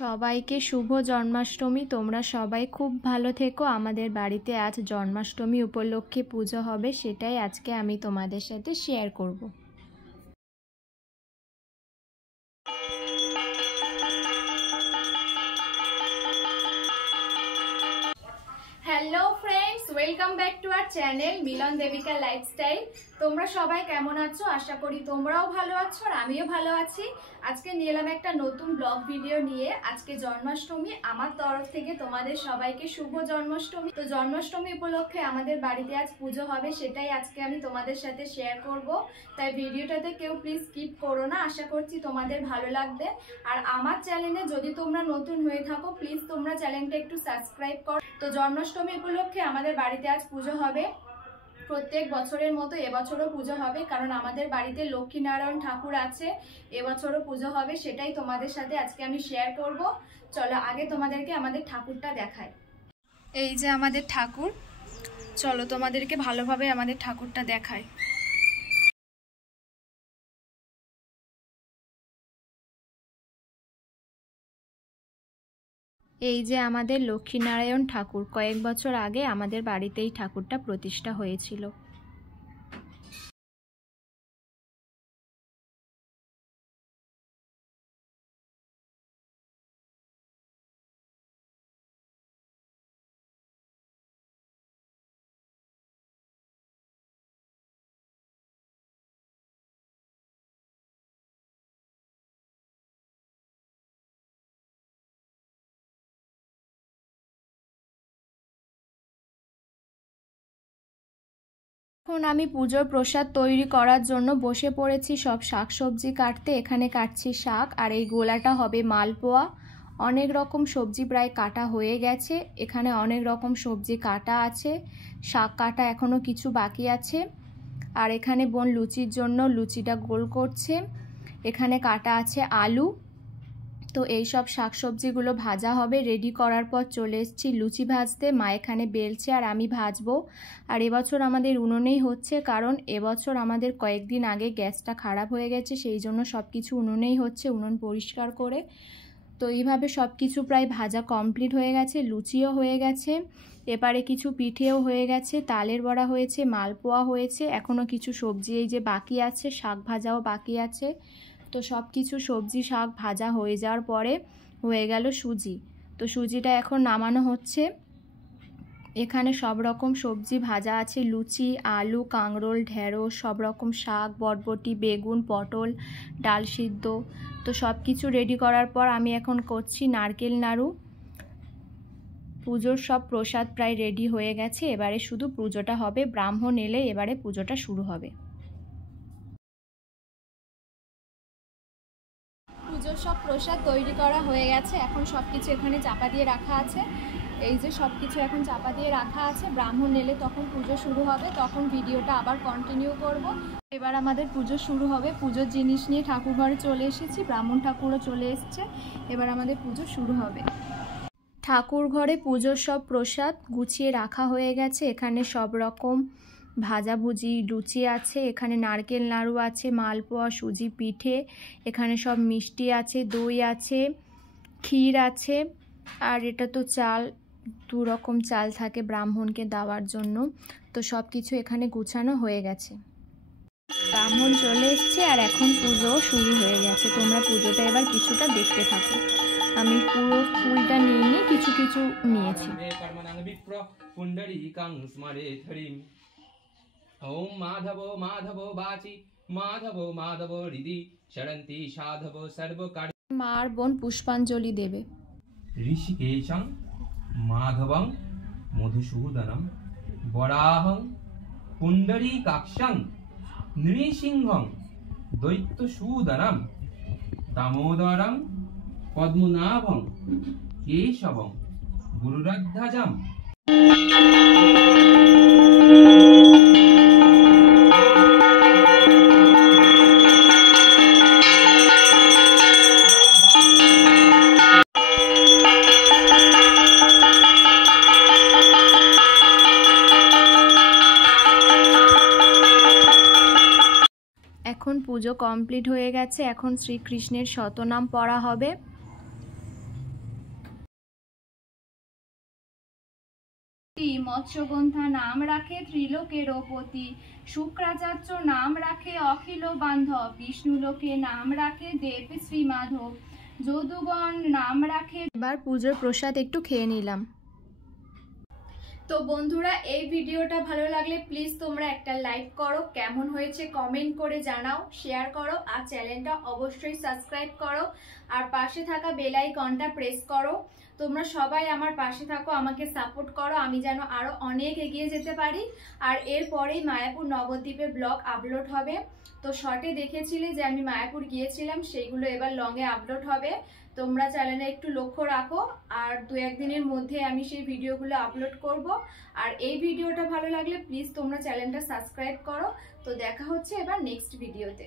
সবাইকে শুভ জন্মাষ্টমী। তোমরা সবাই খুব ভালো থেকো। আমাদের বাড়িতে আজ জন্মাষ্টমী উপলক্ষে পুজো হবে, সেটাই আজকে আমি তোমাদের সাথে শেয়ার করব। Hello friends, welcome back to our channel Milan Debika lifestyle. তোমরা সবাই কেমন আছো? আশা করি তোমরাও ভালো আছো আর আমিও ভালো আছি। আজকে নিয়ে এলাম একটা নতুন ব্লগ ভিডিও নিয়ে। আজকে জন্মাষ্টমী, আমার তরফ থেকে তোমাদের সবাইকে শুভ জন্মাষ্টমী। তো জন্মাষ্টমী উপলক্ষে আমাদের বাড়িতে আজ পুজো হবে, সেটাই আজকে আমি তোমাদের সাথে শেয়ার করব। তাই ভিডিওটাতে কেউ প্লিজ স্কিপ করো না, আশা করছি তোমাদের ভালো লাগবে। আর আমার চ্যানেলে যদি তোমরা নতুন হয়ে থাকো, প্লিজ তোমরা চ্যানেলটা একটু সাবস্ক্রাইব করো। তো জন্মাষ্টমী উপলক্ষে আমাদের বাড়িতে আজ পুজো হবে। প্রত্যেক বছরের মতো এবছরও পুজো হবে, কারণ আমাদের বাড়িতে লক্ষ্মীনারায়ণ ঠাকুর আছে। এবছরও পুজো হবে, সেটাই তোমাদের সাথে আজকে আমি শেয়ার করব। চলো আগে তোমাদেরকে আমাদের ঠাকুরটা দেখাই। এই যে আমাদের ঠাকুর, চলো তোমাদেরকে ভালোভাবে আমাদের ঠাকুরটা দেখাই। এই যে আমাদের লক্ষ্মীনারায়ণ ঠাকুর, কয়েক বছর আগে আমাদের বাড়িতেই ঠাকুরটা প্রতিষ্ঠা হয়েছিল। এখন আমি পুজোর প্রসাদ তৈরি করার জন্য বসে পড়েছি সব শাকসবজি কাটতে। এখানে কাটছি শাক, আর এই গোলাটা হবে মালপোয়া। অনেক রকম সবজি প্রায় কাটা হয়ে গেছে। এখানে অনেক রকম সবজি কাটা আছে, শাক কাটা এখনও কিছু বাকি আছে। আর এখানে বোন লুচির জন্য লুচিটা গোল করছে। এখানে কাটা আছে আলু। তো এই সব শাকসবজিগুলো ভাজা হবে। রেডি করার পর চলে এসেছি লুচি ভাজতে। মা এখানে বেলছে আর আমি ভাজবো। আর এবছর আমাদের উনুনেই হচ্ছে, কারণ এবছর আমাদের কয়েকদিন আগে গ্যাসটা খারাপ হয়ে গেছে, সেই জন্য সব কিছু উনুনেই হচ্ছে, উনুন পরিষ্কার করে। তো এইভাবে সব কিছু প্রায় ভাজা কমপ্লিট হয়ে গেছে, লুচিও হয়ে গেছে, এবারে কিছু পিঠেও হয়ে গেছে, তালের বড়া হয়েছে, মালপোয়া হয়েছে, এখনও কিছু সবজি এই যে বাকি আছে, শাক ভাজাও বাকি আছে। তো সব কিছু সবজি শাক ভাজা হয়ে যাওয়ার পরে হয়ে গেল সুজি। তো সুজিটা এখন নামানো হচ্ছে। এখানে সব রকম সবজি ভাজা আছে, লুচি, আলু, কাঁকরোল, ঢেঁড়স, সব রকম শাক, বরবটি, বেগুন, পটল, ডাল সিদ্ধ। তো সব কিছু রেডি করার পর আমি এখন করছি নারকেল নাড়ু। পুজোর সব প্রসাদ প্রায় রেডি হয়ে গেছে, এবারে শুধু পুজোটা হবে। ব্রাহ্মণ এলে এবারে পুজোটা শুরু হবে। পুজোর সব প্রসাদ তৈরি করা হয়ে গেছে, এখন সব কিছু এখানে চাপা দিয়ে রাখা আছে। এই যে সব কিছু এখন চাপা দিয়ে রাখা আছে, ব্রাহ্মণ এলে তখন পুজো শুরু হবে, তখন ভিডিওটা আবার কন্টিনিউ করব। এবার আমাদের পুজো শুরু হবে। পুজোর জিনিস নিয়ে ঠাকুর ঘরে চলে এসেছি, ব্রাহ্মণ ঠাকুরও চলে এসছে। এবার আমাদের পুজো শুরু হবে। ঠাকুর ঘরে পুজোর সব প্রসাদ গুছিয়ে রাখা হয়ে গেছে। এখানে সব রকম ভাজাভুজি লুচি আছে, এখানে নারকেল নাড়ু আছে, মালপোয়া, সুজি পিঠে, এখানে সব মিষ্টি আছে, দই আছে, ক্ষীর আছে। আর এটা তো চাল, দু রকম চাল থাকে ব্রাহ্মণকে দেওয়ার জন্য। তো সব কিছু এখানে গুছানো হয়ে গেছে। ব্রাহ্মণ চলে এসছে আর এখন পুজো শুরু হয়ে গেছে। তোমরা পুজোটা এবার কিছুটা দেখতে থাকো। আমি পুরো ফুলটা নিয়ে কিছু কিছু নিয়েছি। ওম মাধব মাধব বাচি মাধব মাধব হৃদি শরন্তি সাধব সর্বকার্য। মার বোন পুষ্পাঞ্জলি দেবে। ঋষিকেশং মাধবং মধুসূদনম বরাহং পুণ্ডরীকাক্ষং নৃসিংহং দৈত্যসূদনম দামোদরং পদ্মনাভং কেশবং গুরুরধ্বজম। এখন পুজো কমপ্লিট হয়ে গেছে। এখন শ্রীকৃষ্ণের শতনাম পড়া হবে। সতী, মৎস্যগন্ধা নাম রাখে ত্রিলোকের পতি, শুক্রাচার্য নাম রাখে অখিল বান্ধব, বিষ্ণুলোকে নাম রাখে দেব শ্রী মাধব, যদুগণ নাম রাখে। এবার পুজোর প্রসাদ একটু খেয়ে নিলাম। তো বন্ধুরা, এই ভিডিওটা ভালো লাগলে প্লিজ তোমরা একটা লাইক করো, কেমন হয়েছে কমেন্ট করে জানাও, শেয়ার করো, আর চ্যানেলটা অবশ্যই সাবস্ক্রাইব করো, আর পাশে থাকা বেল আইকনটা প্রেস করো। তোমরা সবাই আমার পাশে থাকো, আমাকে সাপোর্ট করো, আমি যেন আরো অনেক এগিয়ে যেতে পারি। আর এরপরেই মায়াপুর নবদ্বীপের ব্লগ আপলোড হবে। তো শর্টে দেখেছিলে যে আমি মায়াপুর গিয়েছিলাম, সেইগুলো এবার লংয়ে আপলোড হবে। তোমরা চ্যানেলে একটু লক্ষ্য রাখো, আর 2-1 দিনের মধ্যে আমি সেই ভিডিওগুলো আপলোড করব। আর এই ভিডিওটা ভালো লাগলে প্লিজ তোমরা চ্যানেলটা সাবস্ক্রাইব করো। তো দেখা হচ্ছে এবার নেক্সট ভিডিওতে।